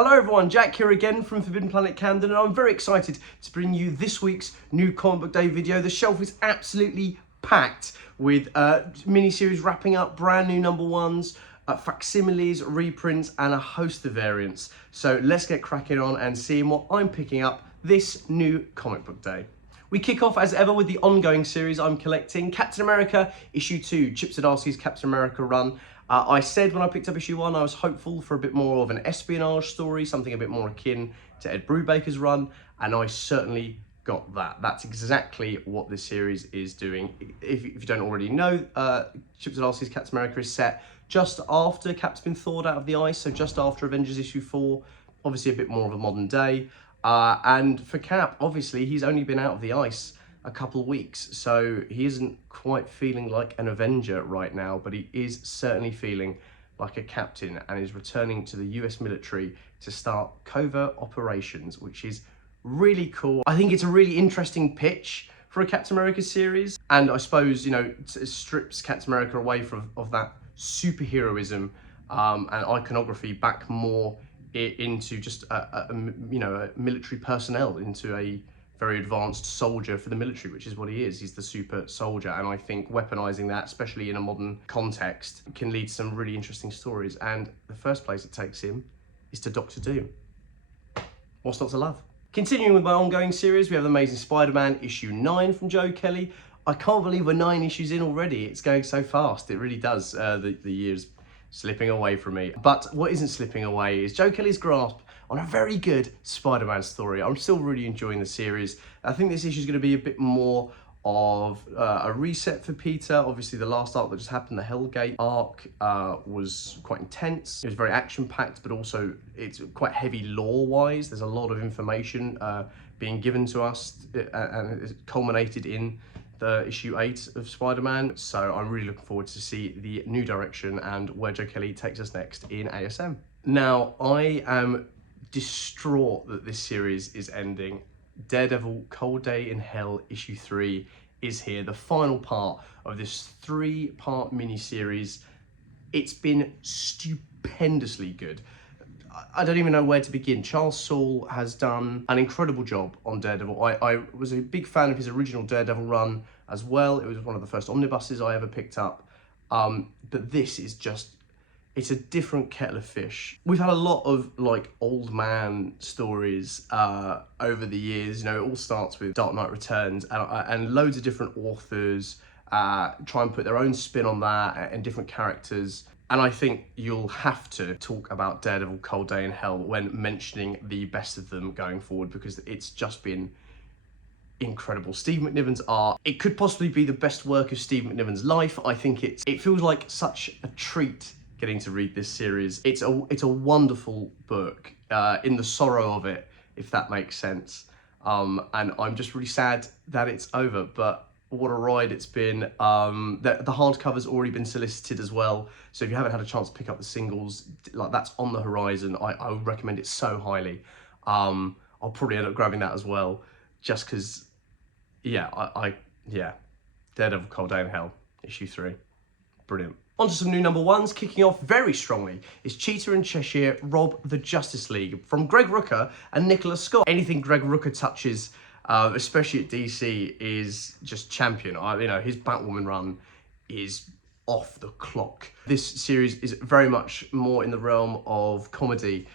Hello everyone, Jack here again from Forbidden Planet Camden, and I'm very excited to bring you this week's new Comic Book Day video. The shelf is absolutely packed with mini-series wrapping up, brand new number ones, facsimiles, reprints, and a host of variants. So let's get cracking on and seeing what I'm picking up this new Comic Book Day. We kick off as ever with the ongoing series I'm collecting, Captain America issue 2, Chip Zdarsky's Captain America run. I said when I picked up issue 1 I was hopeful for a bit more of an espionage story, something a bit more akin to Ed Brubaker's run, and I certainly got that. That's exactly what this series is doing. If you don't already know, Chip Zdarsky's Captain America is set just after Cap's been thawed out of the ice, so just after Avengers issue 4, obviously a bit more of a modern day. And for Cap, obviously, he's only been out of the ice a couple of weeks, so he isn't quite feeling like an Avenger right now, but he is certainly feeling like a captain and is returning to the US military to start covert operations, which is really cool. I think it's a really interesting pitch for a Captain America series, and I suppose, you know, it strips Captain America away of that superheroism and iconography back more into just a military personnel, into a very advanced soldier for the military, which is what he is. He's the super soldier, and I think weaponizing that, especially in a modern context, can lead to some really interesting stories. And the first place it takes him is to Doctor Doom. What's not to love? Continuing with my ongoing series, we have the Amazing Spider-Man issue 9 from Joe Kelly. I can't believe we're 9 issues in already. It's going so fast. It really does. The year's slipping away from me. But what isn't slipping away is Joe Kelly's grasp on a very good Spider-Man story. I'm still really enjoying the series. I think this issue is going to be a bit more of a reset for Peter. Obviously, the last arc that just happened, the Hellgate arc, was quite intense. It was very action-packed, but also it's quite heavy lore-wise. There's a lot of information being given to us, and it culminated in the issue 8 of Spider-Man. So I'm really looking forward to see the new direction and where Joe Kelly takes us next in ASM. Now, I am distraught that this series is ending. Daredevil Cold Day in Hell issue 3 is here, the final part of this 3-part mini-series. It's been stupendously good. I don't even know where to begin. Charles Soule has done an incredible job on Daredevil. I was a big fan of his original Daredevil run as well. It was one of the first omnibuses I ever picked up. But this is just, it's a different kettle of fish. We've had a lot of like old man stories over the years. You know, it all starts with Dark Knight Returns, and loads of different authors try and put their own spin on that and different characters. And I think you'll have to talk about Daredevil Cold Day in Hell when mentioning the best of them going forward, because it's just been incredible. Steve McNiven's art, it could possibly be the best work of Steve McNiven's life. I think it feels like such a treat getting to read this series. It's a wonderful book, in the sorrow of it, if that makes sense. And I'm just really sad that it's over, but what a ride it's been. The hardcover's already been solicited as well, so if you haven't had a chance to pick up the singles, like, that's on the horizon. I would recommend it so highly. I'll probably end up grabbing that as well, just because, yeah, Daredevil Cold Day in Hell, issue 3, brilliant. On to some new number ones. Kicking off very strongly is Cheetah and Cheshire Rob the Justice League from Greg Rucka and Nicholas Scott. Anything Greg Rucka touches, especially at DC, is just champion. You know, his Batwoman run is off the clock. This series is very much more in the realm of comedy,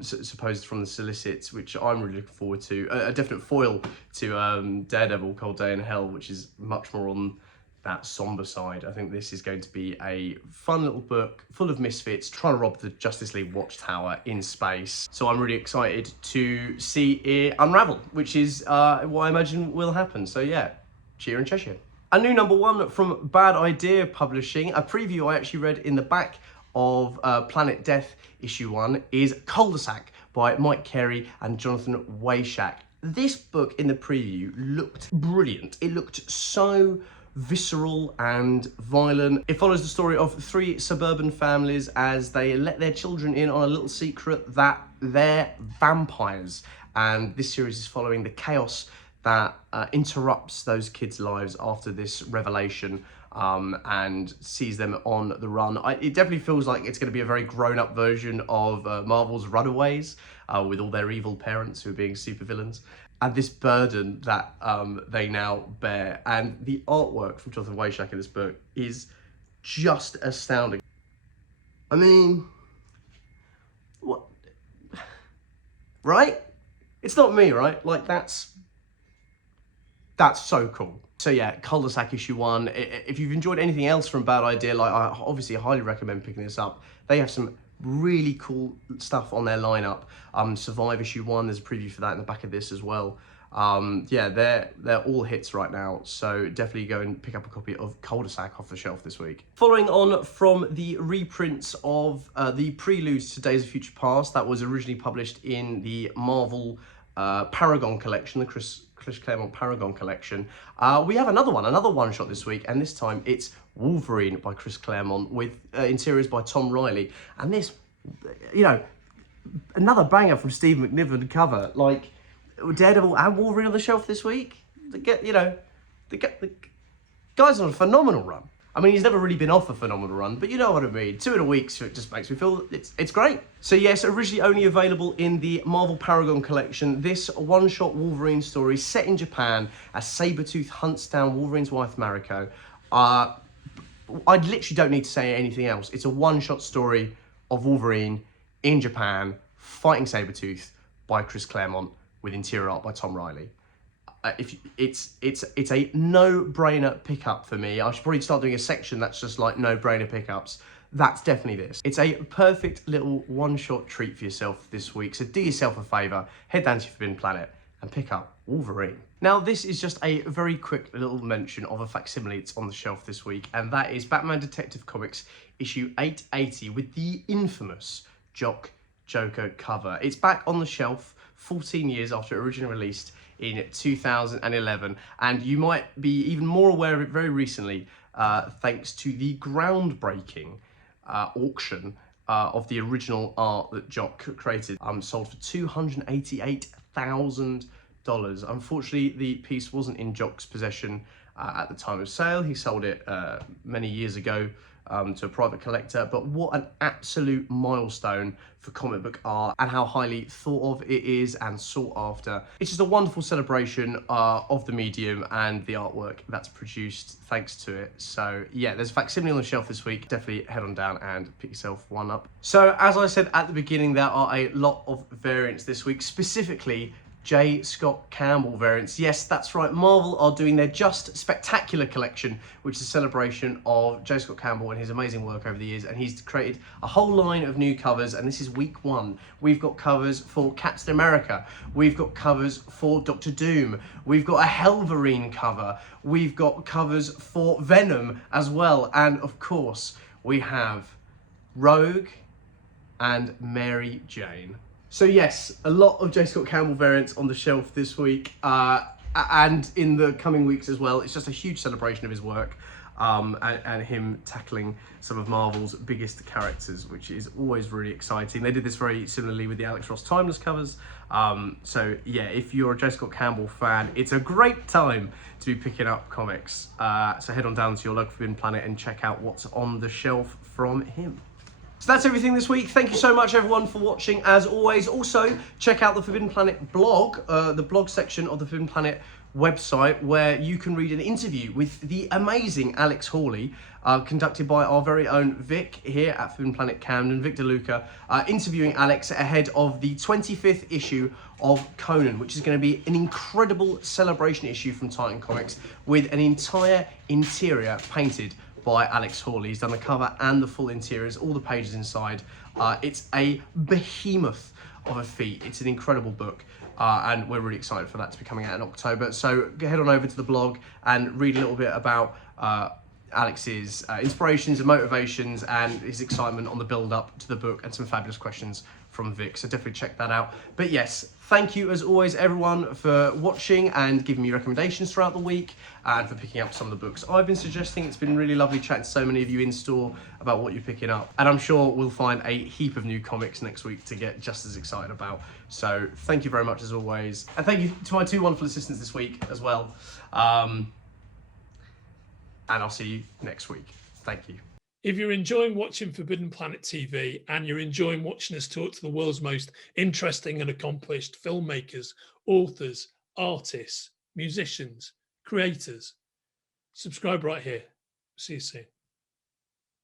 supposed from the solicits, which I'm really looking forward to. A definite foil to Daredevil Cold Day in Hell, which is much more on that somber side. I think this is going to be a fun little book full of misfits trying to rob the Justice League Watchtower in space. So I'm really excited to see it unravel, which is what I imagine will happen. So yeah, Cheetah and Cheshire. A new number one from Bad Idea Publishing, a preview I actually read in the back of Planet Death issue 1, is Culdeac by Mike Carey and Jonathan Weishak. This book in the preview looked brilliant. It looked so visceral and violent. It follows the story of 3 suburban families as they let their children in on a little secret that they're vampires. And this series is following the chaos that interrupts those kids' lives after this revelation and sees them on the run. It definitely feels like it's going to be a very grown-up version of Marvel's Runaways, with all their evil parents who are being supervillains, and this burden that they now bear. And the artwork from Jonathan Wayshack in this book is just astounding. I mean, what? Right? It's not me, right? Like, that's so cool. So yeah, Culdeac issue 1. If you've enjoyed anything else from Bad Idea, like, I obviously highly recommend picking this up. They have some really cool stuff on their lineup. Survive issue 1, there's a preview for that in the back of this as well. Yeah, they're all hits right now, so definitely go and pick up a copy of Culdeac off the shelf this week. Following on from the reprints of the preludes to Days of Future Past, that was originally published in the Marvel Paragon collection, the Chris Claremont Paragon collection. We have another one-shot this week, and this time it's Wolverine by Chris Claremont with interiors by Tom Riley. And this, you know, another banger from Steve McNiven cover. Like, Daredevil and Wolverine on the shelf this week. The guy's on a phenomenal run. I mean, he's never really been off a phenomenal run, but you know what I mean. 2 in a week, so it just makes me feel it's great. So yes, originally only available in the Marvel Paragon collection, this one-shot Wolverine story set in Japan as Sabretooth hunts down Wolverine's wife, Mariko. I literally don't need to say anything else. It's a one-shot story of Wolverine in Japan fighting Sabretooth by Chris Claremont with interior art by Tom Riley. It's a no-brainer pickup for me. I should probably start doing a section that's just like no-brainer pickups. That's definitely this. It's a perfect little one-shot treat for yourself this week. So do yourself a favour, head down to Forbidden Planet and pick up Wolverine. Now, this is just a very quick little mention of a facsimile that's on the shelf this week, and that is Batman Detective Comics issue 880 with the infamous Jock Joker cover. It's back on the shelf 14 years after it originally released in 2011, and you might be even more aware of it very recently thanks to the groundbreaking auction of the original art that Jock created, sold for $288,000. Unfortunately, the piece wasn't in Jock's possession at the time of sale. He sold it many years ago to a private collector, but what an absolute milestone for comic book art and how highly thought of it is and sought after. It's just a wonderful celebration of the medium and the artwork that's produced thanks to it. So yeah, there's a facsimile on the shelf this week. Definitely head on down and pick yourself one up. So as I said at the beginning, there are a lot of variants this week, specifically J. Scott Campbell variants. Yes, that's right. Marvel are doing their Just Spectacular collection, which is a celebration of J. Scott Campbell and his amazing work over the years. And he's created a whole line of new covers. And this is week 1. We've got covers for Captain America. We've got covers for Doctor Doom. We've got a Helverine cover. We've got covers for Venom as well. And of course, we have Rogue and Mary Jane. So yes, a lot of J. Scott Campbell variants on the shelf this week and in the coming weeks as well. It's just a huge celebration of his work and him tackling some of Marvel's biggest characters, which is always really exciting. They did this very similarly with the Alex Ross Timeless covers. So yeah, if you're a J. Scott Campbell fan, it's a great time to be picking up comics. So head on down to your local Forbidden Planet and check out what's on the shelf from him. So that's everything this week. Thank you so much, everyone, for watching, as always. Also, check out the Forbidden Planet blog, the blog section of the Forbidden Planet website, where you can read an interview with the amazing Alex Horley, conducted by our very own Vic here at Forbidden Planet Camden, Vic DeLuca, interviewing Alex ahead of the 25th issue of Conan, which is going to be an incredible celebration issue from Titan Comics with an entire interior painted by Alex Horley. He's done the cover and the full interiors, all the pages inside. It's a behemoth of a feat. It's an incredible book, and we're really excited for that to be coming out in October. So head on over to the blog and read a little bit about Alex's inspirations and motivations and his excitement on the build-up to the book, and some fabulous questions from Vic, so definitely check that out. But yes, thank you as always everyone for watching and giving me recommendations throughout the week and for picking up some of the books I've been suggesting. It's been really lovely chatting to so many of you in store about what you're picking up, and I'm sure we'll find a heap of new comics next week to get just as excited about. So thank you very much as always, and thank you to my 2 wonderful assistants this week as well, and I'll see you next week. Thank you. If you're enjoying watching Forbidden Planet TV and you're enjoying watching us talk to the world's most interesting and accomplished filmmakers, authors, artists, musicians, creators, subscribe right here. See you soon.